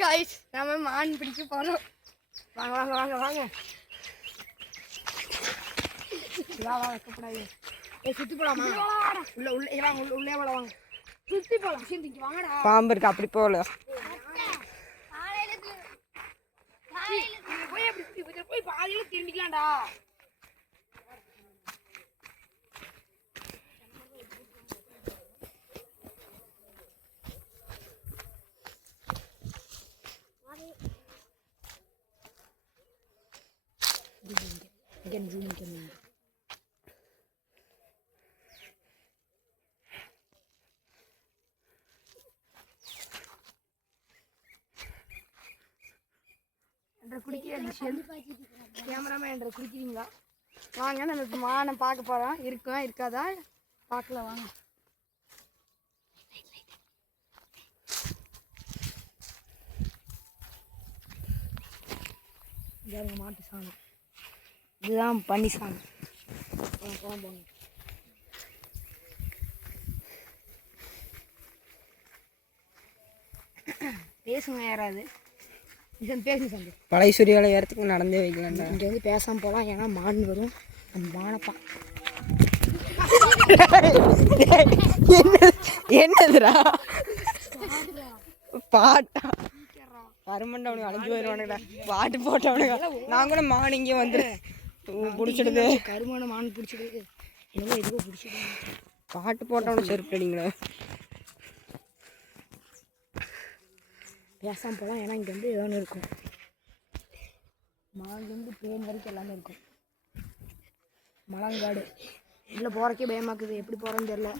Guys நம்ம மான் பிடிக்க போறோம். வாங்க வாங்க வாங்க வாங்க. வா கப்படாயே. சுத்தி போலாமா? உள்ள வாங்க உள்ளே வாங்க. சுத்தி போலாம். சிந்திக்கு வாங்கடா. பாம்பு இருக்கு அப்படி போல. போய் பாதியில திரும்பிக்கலாம்டா. Again, zoom in. என்ற குடிக்கிற விஷயம் கேமராமேன் என்ற குடிக்கிறீங்களா? வாங்க நம்ம மானை பார்க்க போகிறோம். இருக்கா இருக்காதா பார்க்கல வாங்க. இதாங்க மாட்டு சாணி, இதுதான் பனி சாணி. போங்க பேசுங்க யாராவது பேசுங்க சந்தி. பழைய சூரியாவில் ஏறத்துக்கு நடந்தே வைக்கலாம்டா. இங்கே வந்து பேசாமல் போகலாம், ஏன்னா மான் வரும். அந்த மானைப்பா என்னதுடா பாட்டா பருமண்டா அவனுக்கு அழிஞ்சு போயிடுவானுடா. பாட்டு போட்டவனுங்க நான் கூட மான் இங்கே வந்துடுறேன் பிடிச்சிடுது. கருமான மான் பிடிச்சிடுது. என்னவோ எதுவோ பிடிச்சிடுது. பாட்டு போட்டவனு செருப்பு அடிங்களா. பேசாமல் போகலாம், ஏன்னா இங்கே வந்து ஏதோ ஒன்று இருக்கும். மான்லேருந்து பேன் வரைக்கும் எல்லாமே இருக்கும். மலங்காடு உள்ளே போகிறக்கே பயமாக்குது. எப்படி போகிறோன்னு தெரியல.